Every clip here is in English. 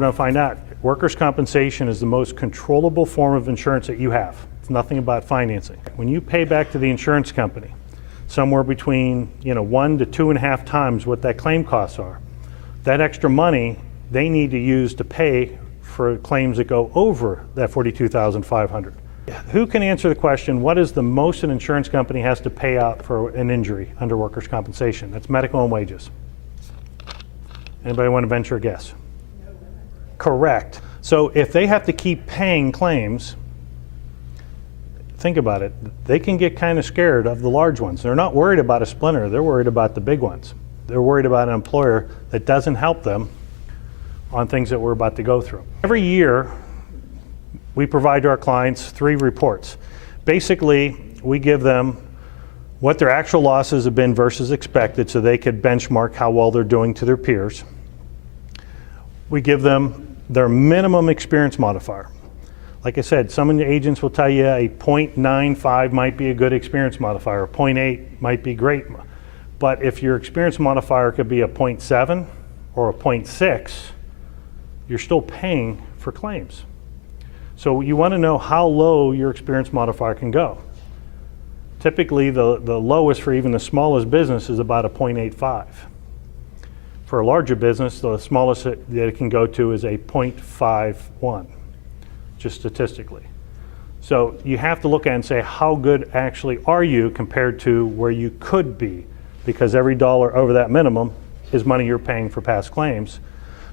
going to find out. Workers' compensation is the most controllable form of insurance that you have. It's nothing about financing. When you pay back to the insurance company, somewhere between 1 to 2.5 times what that claim costs are, that extra money they need to use to pay for claims that go over that $42,500. Who can answer the question, what is the most an insurance company has to pay out for an injury under workers' compensation? That's medical and wages. Anybody want to venture a guess? Correct. So if they have to keep paying claims, think about it, they can get kind of scared of the large ones. They're not worried about a splinter, they're worried about the big ones. They're worried about an employer that doesn't help them on things that we're about to go through. Every year, we provide to our clients 3 reports. Basically, we give them what their actual losses have been versus expected so they could benchmark how well they're doing to their peers. We give them their minimum experience modifier. Like I said, some of the agents will tell you a 0.95 might be a good experience modifier, 0.8 might be great. But if your experience modifier could be a 0.7 or a 0.6, you're still paying for claims. So you want to know how low your experience modifier can go. Typically, the lowest for even the smallest business is about a 0.85. For a larger business, the smallest that it can go to is a 0.51, just statistically. So you have to look at it and say, how good actually are you compared to where you could be? Because every dollar over that minimum is money you're paying for past claims.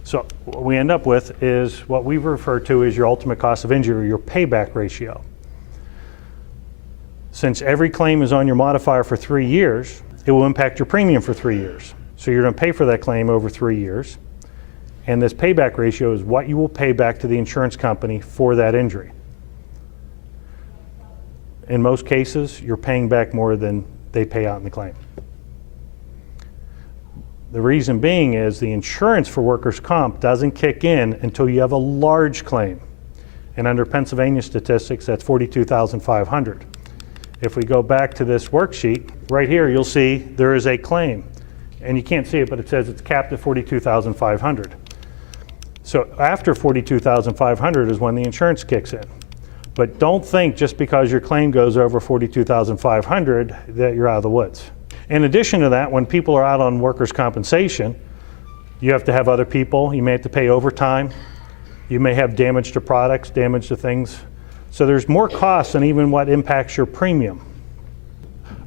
So what we end up with is what we refer to as your ultimate cost of injury, your payback ratio. Since every claim is on your modifier for 3 years, it will impact your premium for 3 years. So you're going to pay for that claim over 3 years. And this payback ratio is what you will pay back to the insurance company for that injury. In most cases, you're paying back more than they pay out in the claim. The reason being is the insurance for workers' comp doesn't kick in until you have a large claim. And under Pennsylvania statistics, that's $42,500. If we go back to this worksheet, right here you'll see there is a claim. And you can't see it, but it says it's capped at $42,500. So after $42,500 is when the insurance kicks in. But don't think just because your claim goes over $42,500 that you're out of the woods. In addition to that, when people are out on workers' compensation, you have to have other people. You may have to pay overtime. You may have damage to products, damage to things. So there's more costs than even what impacts your premium.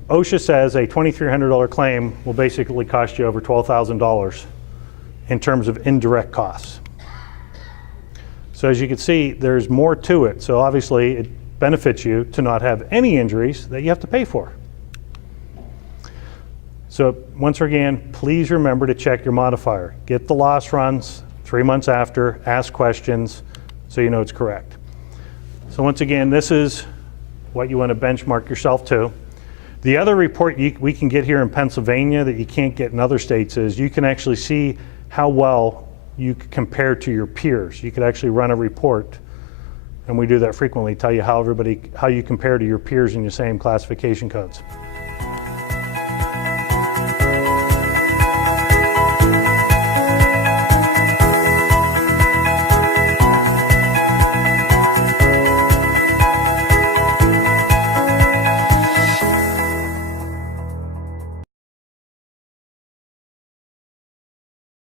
OSHA says a $2,300 claim will basically cost you over $12,000 in terms of indirect costs. So as you can see, there's more to it. So obviously it benefits you to not have any injuries that you have to pay for. So once again, please remember to check your modifier. Get the loss runs 3 months after, ask questions so you know it's correct. So once again, this is what you want to benchmark yourself to. The other report we can get here in Pennsylvania that you can't get in other states is you can actually see how well you compare to your peers. You could actually run a report, and we do that frequently, tell you how you compare to your peers in your same classification codes.